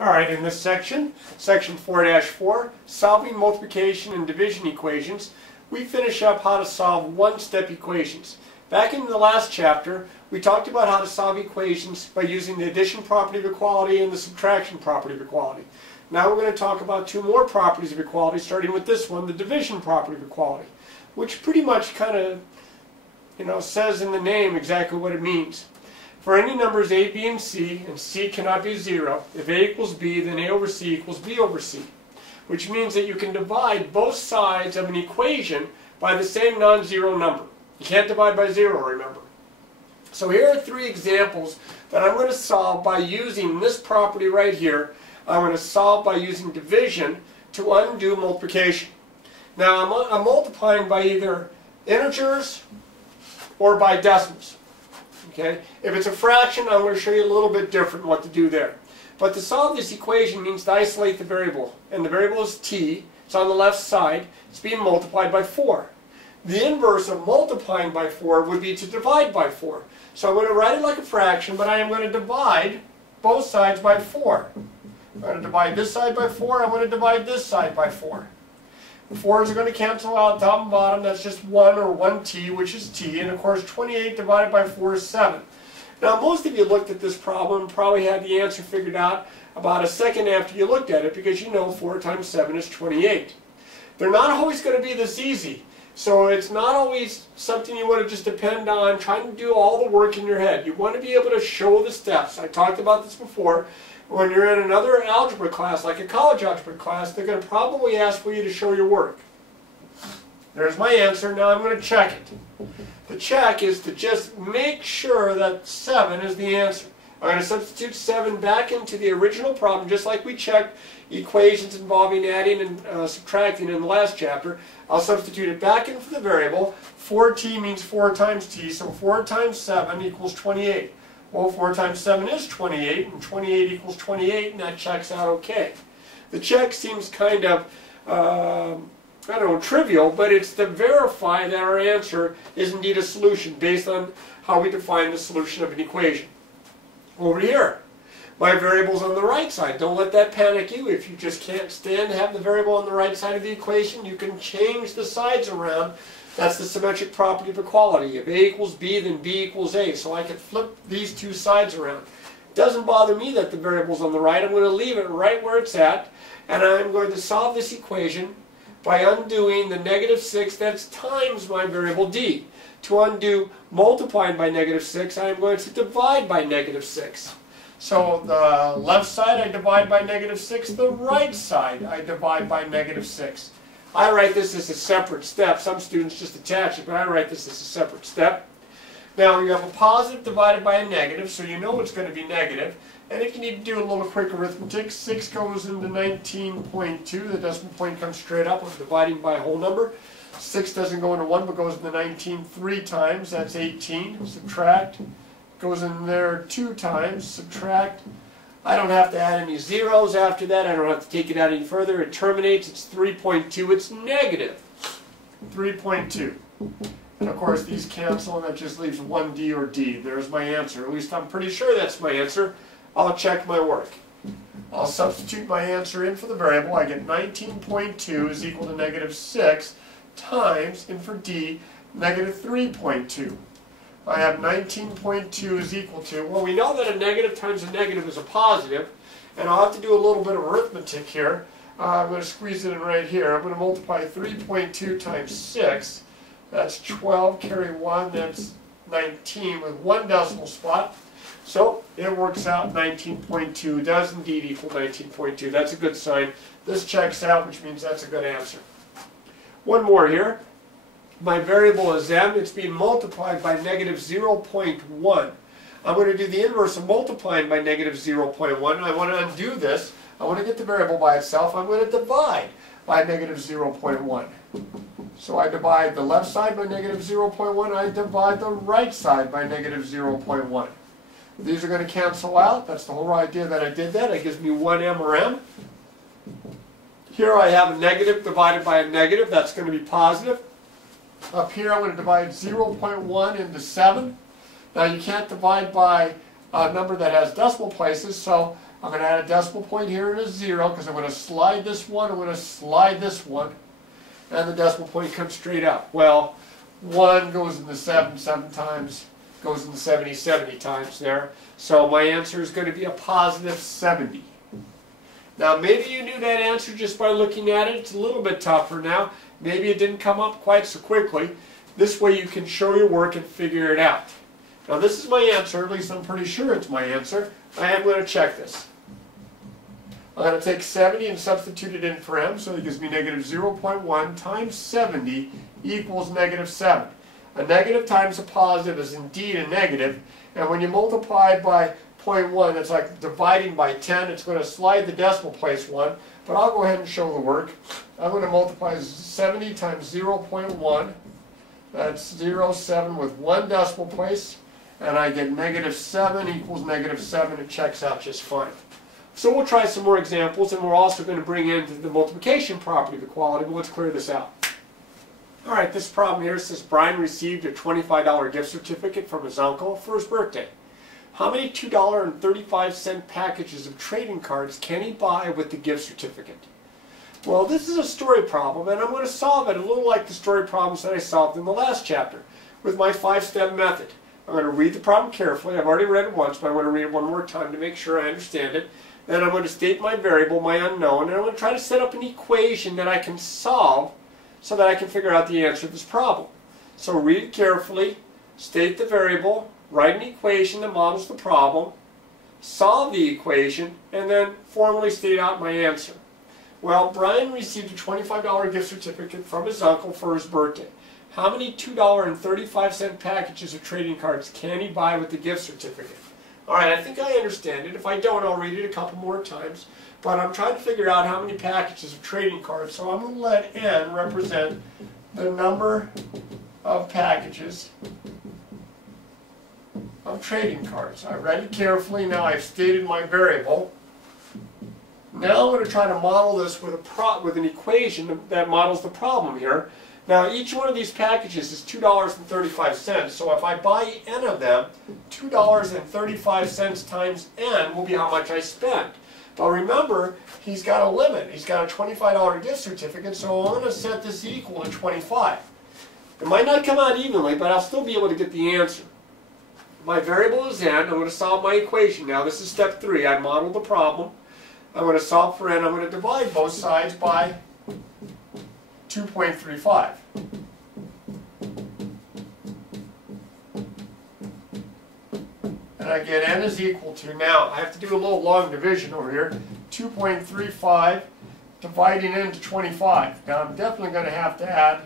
Alright, in this section, section 4-4, solving multiplication and division equations, we finish up how to solve one-step equations. Back in the last chapter, we talked about how to solve equations by using the addition property of equality and the subtraction property of equality. Now we're going to talk about two more properties of equality, starting with this one, the division property of equality, which pretty much kind of, says in the name exactly what it means. For any numbers a, b, and c cannot be 0, if a equals b, then a over c equals b over c, which means that you can divide both sides of an equation by the same non-zero number. You can't divide by 0, remember. So here are three examples that I'm going to solve by using this property right here. I'm going to solve by using division to undo multiplication. Now I'm multiplying by either integers or by decimals. Okay? If it's a fraction, I'm going to show you a little bit different what to do there. But to solve this equation means to isolate the variable. And the variable is t. It's on the left side. It's being multiplied by 4. The inverse of multiplying by 4 would be to divide by 4. So I'm going to write it like a fraction, but I am going to divide both sides by 4. I'm going to divide this side by 4. I'm going to divide this side by 4. The 4's are going to cancel out top and bottom. That's just 1 or 1t, which is t. And of course, 28 divided by 4 is 7. Now, most of you looked at this problem and probably had the answer figured out about a second after you looked at it, because you know 4 times 7 is 28. They're not always going to be this easy. So it's not always something you want to just depend on trying to do all the work in your head. You want to be able to show the steps. I talked about this before. When you're in another algebra class, like a college algebra class, they're going to probably ask for you to show your work. There's my answer. Now I'm going to check it. The check is to just make sure that 7 is the answer. I'm going to substitute 7 back into the original problem, just like we checked equations involving adding and subtracting in the last chapter. I'll substitute it back in for the variable. 4t means 4 times t, so 4 times 7 equals 28. Well, 4 times 7 is 28, and 28 equals 28, and that checks out okay. The check seems kind of, I don't know, trivial, but it's to verify that our answer is indeed a solution based on how we define the solution of an equation. Over here, my variable's on the right side. Don't let that panic you. If you just can't stand to have the variable on the right side of the equation, you can change the sides around. That's the symmetric property of equality. If a equals b, then b equals a. So I can flip these two sides around. It doesn't bother me that the variable's on the right. I'm going to leave it right where it's at. And I'm going to solve this equation by undoing the -6 that's times my variable d. To undo multiplying by -6, I'm going to divide by -6. So the left side I divide by -6, the right side I divide by -6. I write this as a separate step. Some students just attach it, but I write this as a separate step. Now you have a positive divided by a negative, so you know it's going to be negative. And if you need to do a little quick arithmetic, 6 goes into 19.2. The decimal point comes straight up. I'm dividing by a whole number. 6 doesn't go into 1, but goes into 19 3 times. That's 18. Subtract. Goes in there 2 times. Subtract. I don't have to add any zeros after that. I don't have to take it out any further. It terminates. It's 3.2. It's negative 3.2. And of course these cancel, and that just leaves 1d or d. There's my answer. At least I'm pretty sure that's my answer. I'll check my work. I'll substitute my answer in for the variable. I get 19.2 is equal to -6 times, and for d, -3.2. I have 19.2 is equal to, well, we know that a negative times a negative is a positive, and I'll have to do a little bit of arithmetic here. I'm going to squeeze it in right here. I'm going to multiply 3.2 times 6. That's 12, carry 1, that's 19 with 1 decimal spot. So it works out. 19.2 does indeed equal 19.2. That's a good sign. This checks out, which means that's a good answer. One more here. My variable is m. It's being multiplied by -0.1. I'm going to do the inverse of multiplying by -0.1. I want to undo this. I want to get the variable by itself. I'm going to divide by -0.1. So I divide the left side by -0.1. I divide the right side by -0.1. These are going to cancel out. That's the whole idea that I did that. It gives me 1m or m. Here I have a negative divided by a negative. That's going to be positive. Up here I'm going to divide 0.1 into 7. Now you can't divide by a number that has decimal places, so I'm going to add a decimal point here and a 0 because I'm going to slide this one, I'm going to slide this one, and the decimal point comes straight up. Well, 1 goes into 7 times, goes into 70 times there. So my answer is going to be a positive 70. Now maybe you knew that answer just by looking at it. It's a little bit tougher now. Maybe it didn't come up quite so quickly. This way you can show your work and figure it out. Now this is my answer, at least I'm pretty sure it's my answer. I am going to check this. I'm going to take 70 and substitute it in for m, so it gives me negative 0.1 times 70 equals negative 7. A negative times a positive is indeed a negative, and when you multiply by 0.1, it's like dividing by 10. It's going to slide the decimal place 1, but I'll go ahead and show the work. I'm going to multiply 70 times 0.1. That's 0.7 with 1 decimal place, and I get negative 7 equals negative 7. It checks out just fine. So we'll try some more examples, and we're also going to bring in the multiplication property of equality, but let's clear this out. All right, this problem here says Brian received a $25 gift certificate from his uncle for his birthday. How many $2.35 packages of trading cards can he buy with the gift certificate? Well, this is a story problem, and I'm going to solve it a little like the story problems that I solved in the last chapter with my 5-step method. I'm going to read the problem carefully. I've already read it once, but I want to read it one more time to make sure I understand it. Then I'm going to state my variable, my unknown, and I'm going to try to set up an equation that I can solve so that I can figure out the answer to this problem. So read it carefully, state the variable, write an equation that models the problem, solve the equation, and then formally state out my answer. Well, Brian received a $25 gift certificate from his uncle for his birthday. How many $2.35 packages of trading cards can he buy with the gift certificate? All right, I think I understand it. If I don't, I'll read it a couple more times. But I'm trying to figure out how many packages of trading cards, so I'm going to let n represent the number of packages of trading cards. I read it carefully. Now I've stated my variable. Now I'm going to try to model this with an equation that models the problem here. Now each one of these packages is $2.35, so if I buy n of them, $2.35 times n will be how much I spend. But remember, he's got a limit. He's got a $25 gift certificate, so I'm going to set this equal to 25. It might not come out evenly, but I'll still be able to get the answer. My variable is n. I'm going to solve my equation now. This is step 3. I modeled the problem. I'm going to solve for n. I'm going to divide both sides by 2.35. And I get n is equal to, now I have to do a little long division over here, 2.35 dividing into 25. Now I'm definitely going to have to add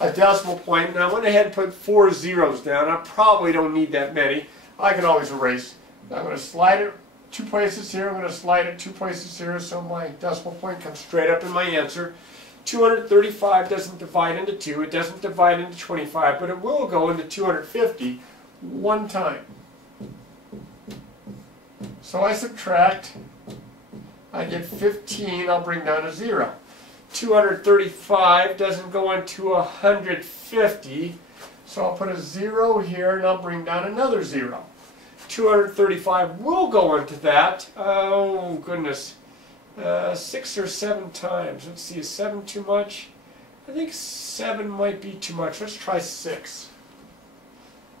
a decimal point. Now I went ahead and put 4 zeros down. I probably don't need that many. I can always erase. I'm going to slide it 2 places here. I'm going to slide it 2 places here so my decimal point comes straight up in my answer. 235 doesn't divide into 2. It doesn't divide into 25, but it will go into 250 one time. So I subtract. I get 15. I'll bring down a 0. 235 doesn't go into 150, so I'll put a 0 here and I'll bring down another 0. 235 will go into that. Oh goodness, 6 or 7 times. Let's see, is 7 too much? I think 7 might be too much. Let's try 6.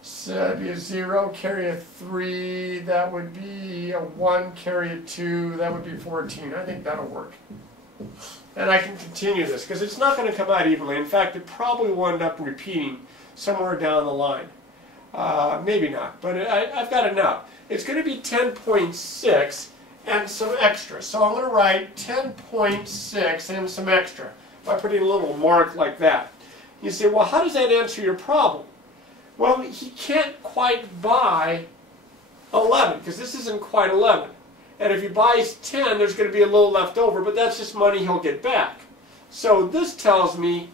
So that'd be a 0, carry a 3, that would be a 1, carry a 2, that would be 14. I think that'll work. And I can continue this, because it's not going to come out evenly. In fact, it probably will end up repeating somewhere down the line. Maybe not, but I've got enough. It's going to be 10.6 and some extra. So I'm going to write 10.6 and some extra by putting a little mark like that. You say, well, how does that answer your problem? Well, he can't quite buy 11, because this isn't quite 11. And if he buys 10, there's going to be a little left over, but that's just money he'll get back. So this tells me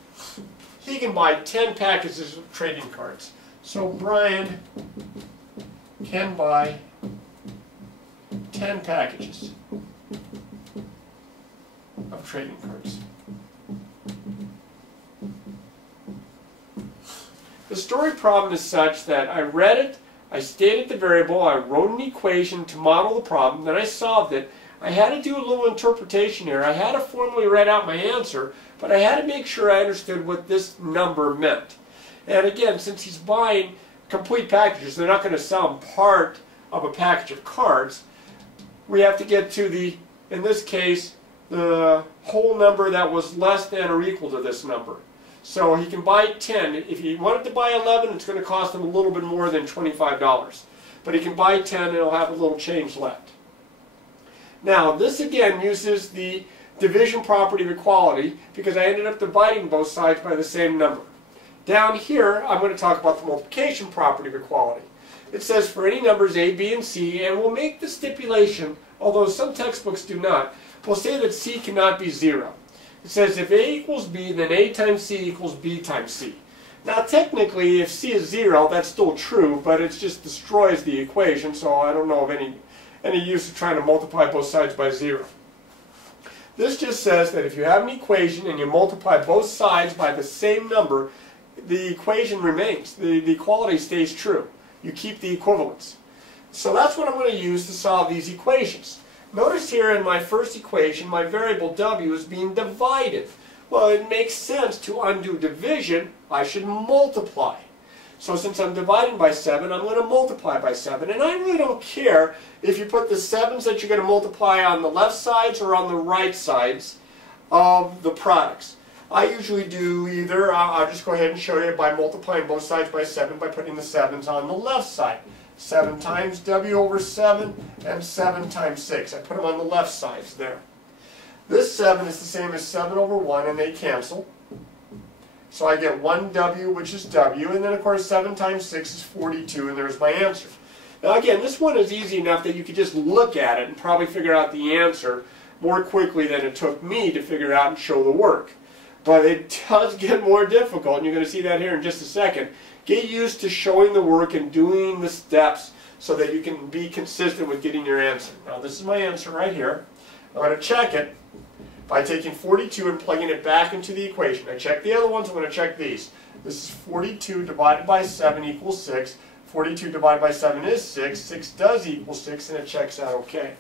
he can buy 10 packages of trading cards. So Brian can buy 10 packages of trading cards. The story problem is such that I read it, I stated the variable, I wrote an equation to model the problem, then I solved it. I had to do a little interpretation here. I had to formally write out my answer, but I had to make sure I understood what this number meant. And again, since he's buying complete packages, they're not going to sell him part of a package of cards. We have to get to the, in this case, the whole number that was less than or equal to this number. So he can buy 10. If he wanted to buy 11, it's going to cost him a little bit more than $25. But he can buy 10 and he'll have a little change left. Now, this again uses the division property of equality because I ended up dividing both sides by the same number. Down here, I'm going to talk about the multiplication property of equality. It says for any numbers a, b, and c, and we'll make the stipulation, although some textbooks do not, we'll say that c cannot be 0. It says if a equals b, then a times c equals b times c. Now technically, if c is 0, that's still true, but it just destroys the equation, so I don't know of any use of trying to multiply both sides by 0. This just says that if you have an equation and you multiply both sides by the same number, the equation remains. The equality stays true. You keep the equivalence. So that's what I'm going to use to solve these equations. Notice here in my first equation, my variable w is being divided. Well, it makes sense to undo division. I should multiply. So since I'm dividing by 7, I'm going to multiply by 7. And I really don't care if you put the 7s that you're going to multiply on the left sides or on the right sides of the products. I usually do either, I'll just go ahead and show you by multiplying both sides by 7 by putting the 7s on the left side. 7 times w over 7 and 7 times 6. I put them on the left sides there. This 7 is the same as 7 over 1 and they cancel. So I get 1w, which is w, and then of course 7 times 6 is 42, and there's my answer. Now again, this one is easy enough that you could just look at it and probably figure out the answer more quickly than it took me to figure out and show the work. But it does get more difficult, and you're going to see that here in just a second. Get used to showing the work and doing the steps so that you can be consistent with getting your answer. Now this is my answer right here. I'm going to check it by taking 42 and plugging it back into the equation. I checked the other ones, I'm going to check these. This is 42 divided by 7 equals 6. 42 divided by 7 is 6. 6 does equal 6, and it checks out okay.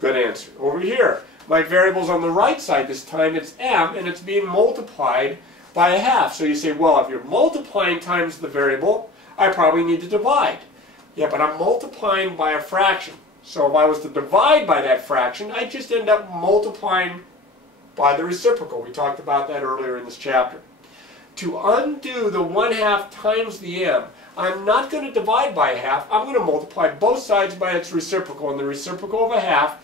Good answer. Over here, my variable's on the right side this time. It's m, and it's being multiplied by a half. So you say, well, if you're multiplying times the variable, I probably need to divide. Yeah, but I'm multiplying by a fraction. So if I was to divide by that fraction, I'd just end up multiplying by the reciprocal. We talked about that earlier in this chapter. To undo the 1/2 times the m, I'm not going to divide by a half. I'm going to multiply both sides by its reciprocal. And the reciprocal of a half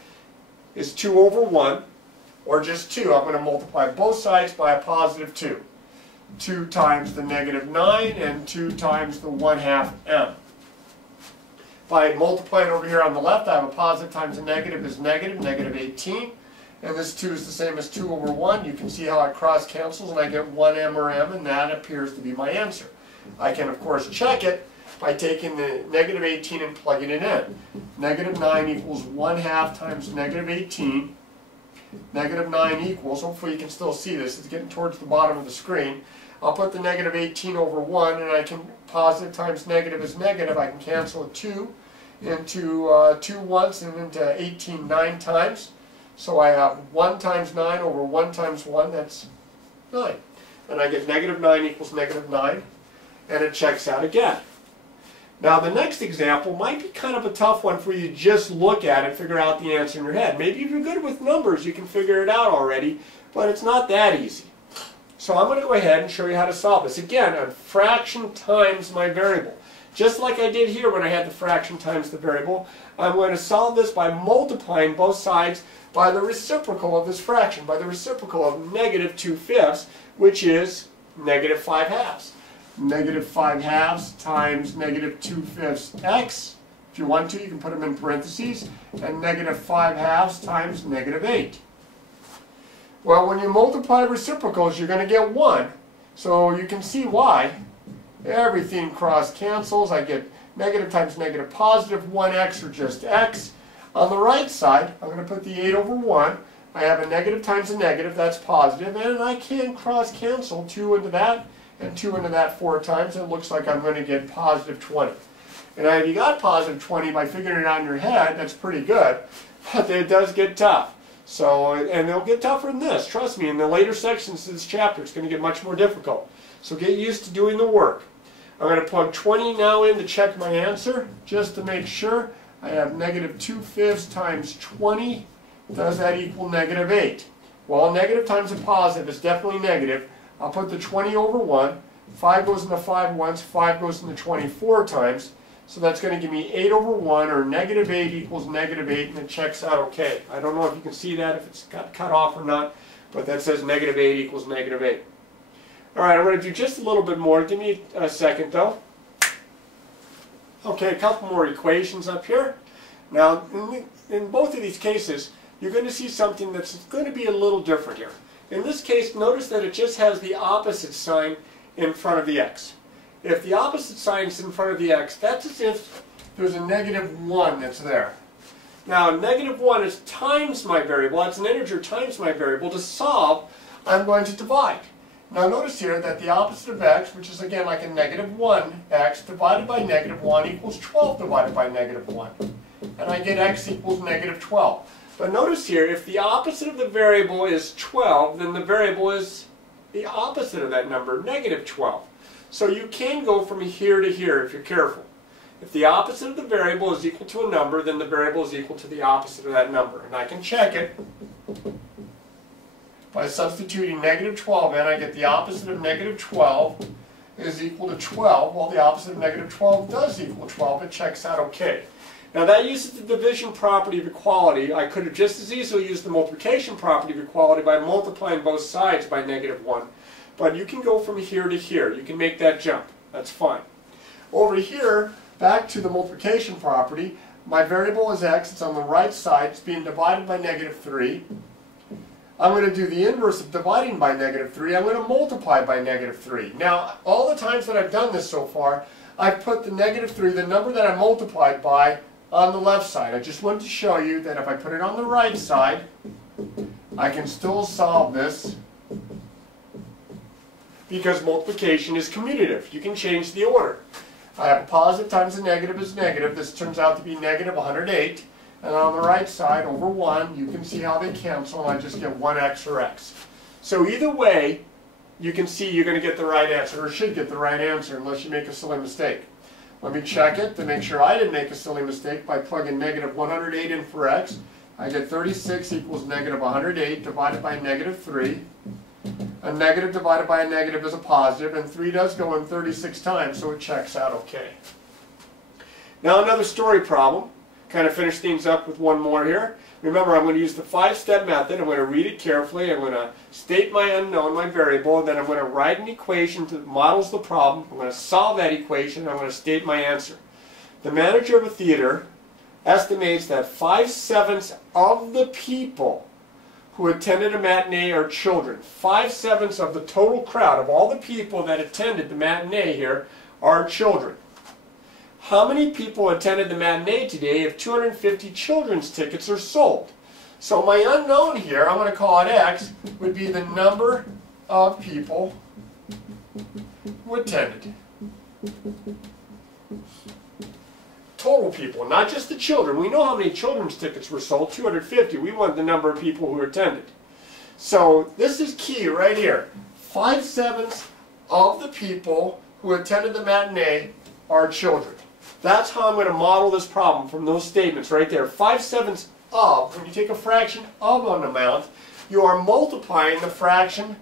is 2 over 1, or just 2. I'm going to multiply both sides by a positive 2. 2 times the negative 9 and 2 times the 1/2 m. If I multiply it over here on the left, I have a positive times a negative is negative, negative 18. And this 2 is the same as 2 over 1. You can see how it cross cancels, and I get 1m or m, and that appears to be my answer. I can, of course, check it by taking the negative 18 and plugging it in. Negative 9 equals 1/2 times negative 18. Negative 9 equals, hopefully you can still see this, it's getting towards the bottom of the screen. I'll put the negative 18 over 1, and I can, positive times negative is negative. I can cancel a 2 into 2 once and into 18 9 times. So I have 1 times 9 over 1 times 1, that's 9. And I get negative 9 equals negative 9, and it checks out again. Now the next example might be kind of a tough one for you to just look at and figure out the answer in your head. Maybe if you're good with numbers, you can figure it out already, but it's not that easy. So I'm going to go ahead and show you how to solve this. Again, a fraction times my variable. Just like I did here when I had the fraction times the variable, I'm going to solve this by multiplying both sides by the reciprocal of this fraction, by the reciprocal of negative 2/5, which is negative 5/2. Negative 5/2 times negative 2/5 x. If you want to, you can put them in parentheses. And negative 5/2 times negative 8. Well, when you multiply reciprocals, you're going to get 1. So you can see why. Everything cross cancels. I get negative times negative positive 1x, or just x. On the right side, I'm going to put the 8 over 1. I have a negative times a negative, that's positive, and I can cross cancel 2 into that and 2 into that 4 times, and it looks like I'm going to get positive 20. And if you got positive 20 by figuring it out in your head, that's pretty good. But it does get tough. So, and it'll get tougher than this. Trust me, in the later sections of this chapter, it's going to get much more difficult. So get used to doing the work. I'm going to plug 20 now in to check my answer, just to make sure. I have negative 2/5 times 20. Does that equal negative 8? Well, negative times a positive is definitely negative. I'll put the 20 over 1. 5 goes into 5 once. 5 goes into 24 times. So that's going to give me 8 over 1, or negative 8 equals negative 8, and it checks out okay. I don't know if you can see that, if it's got cut off or not, but that says negative 8 equals negative 8. All right, I'm going to do just a little bit more. Give me a second, though. Okay, a couple more equations up here. Now, in both of these cases, you're going to see something that's going to be a little different here. In this case, notice that it just has the opposite sign in front of the x. If the opposite sign is in front of the x, that's as if there's a negative 1 that's there. Now, negative 1 is times my variable. That's an integer times my variable. To solve, I'm going to divide. Now, notice here that the opposite of x, which is again like a negative 1x, divided by negative 1 equals 12 divided by negative 1. And I get x equals negative 12. But notice here, if the opposite of the variable is 12, then the variable is the opposite of that number, negative 12. So you can go from here to here if you're careful. If the opposite of the variable is equal to a number, then the variable is equal to the opposite of that number. And I can check it by substituting negative 12 in. I get the opposite of negative 12 is equal to 12. Well, the opposite of negative 12 does equal 12. It checks out okay. Now that uses the division property of equality. I could have just as easily used the multiplication property of equality by multiplying both sides by negative 1. But you can go from here to here. You can make that jump. That's fine. Over here, back to the multiplication property, my variable is x. It's on the right side. It's being divided by negative 3. I'm going to do the inverse of dividing by negative 3. I'm going to multiply by negative 3. Now, all the times that I've done this so far, I've put the negative 3, the number that I multiplied by, on the left side. I just wanted to show you that if I put it on the right side, I can still solve this because multiplication is commutative. You can change the order. I have a positive times a negative is negative. This turns out to be negative 108. And on the right side, over 1, you can see how they cancel, and I just get 1x or x. So either way, you can see you're going to get the right answer, or should get the right answer, unless you make a silly mistake. Let me check it to make sure I didn't make a silly mistake by plugging negative 108 in for x. I get 36 equals negative 108 divided by negative 3. A negative divided by a negative is a positive, and 3 does go in 36 times, so it checks out okay. Now another story problem. Kind of finish things up with one more here. Remember, I'm going to use the 5-step method. I'm going to read it carefully. I'm going to state my unknown, my variable, and then I'm going to write an equation that models the problem. I'm going to solve that equation, and I'm going to state my answer. The manager of a theater estimates that 5/7 of the people who attended a matinee are children. 5/7 of the total crowd, of all the people that attended the matinee here, are children. How many people attended the matinee today if 250 children's tickets are sold? So my unknown here, I'm going to call it x, would be the number of people who attended. Total people, not just the children. We know how many children's tickets were sold, 250. We want the number of people who attended. So this is key right here. 5/7 of the people who attended the matinee are children. That's how I'm going to model this problem from those statements right there. 5/7 of, when you take a fraction of an amount, you are multiplying the fraction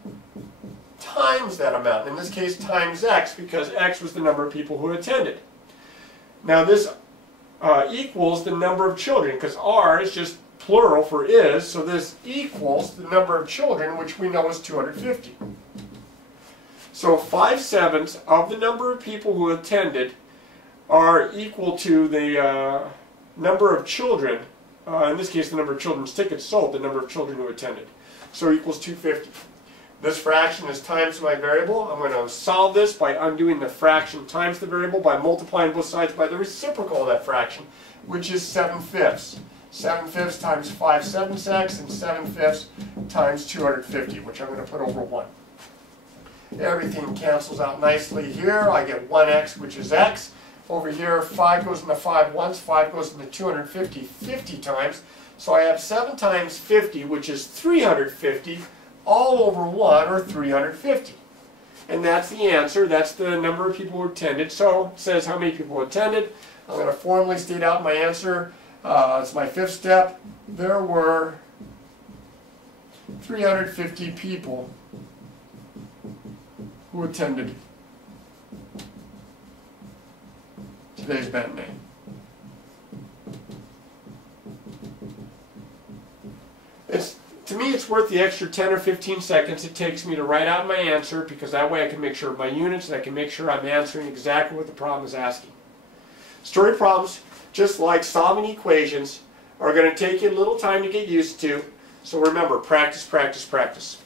times that amount. In this case, times x, because x was the number of people who attended. Now this equals the number of children, because r is just plural for is, so this equals the number of children, which we know is 250. So 5/7 of the number of people who attended are equal to the number of children, in this case the number of children's tickets sold, the number of children who attended. So equals 250. This fraction is times my variable. I'm going to solve this by undoing the fraction times the variable by multiplying both sides by the reciprocal of that fraction, which is 7/5. 7/5 times 5/7x and 7/5 times 250, which I'm going to put over 1. Everything cancels out nicely here. I get 1x, which is x. Over here, 5 goes into 5 once, 5 goes into 250 50 times. So I have 7 times 50, which is 350, all over 1, or 350. And that's the answer. That's the number of people who attended. So it says how many people attended. I'm going to formally state out my answer. It's my 5th step. There were 350 people who attended today's band day. To me, it's worth the extra 10 or 15 seconds it takes me to write out my answer, because that way I can make sure of my units and I can make sure I'm answering exactly what the problem is asking. Story problems, just like solving equations, are going to take you a little time to get used to. So remember, practice, practice, practice.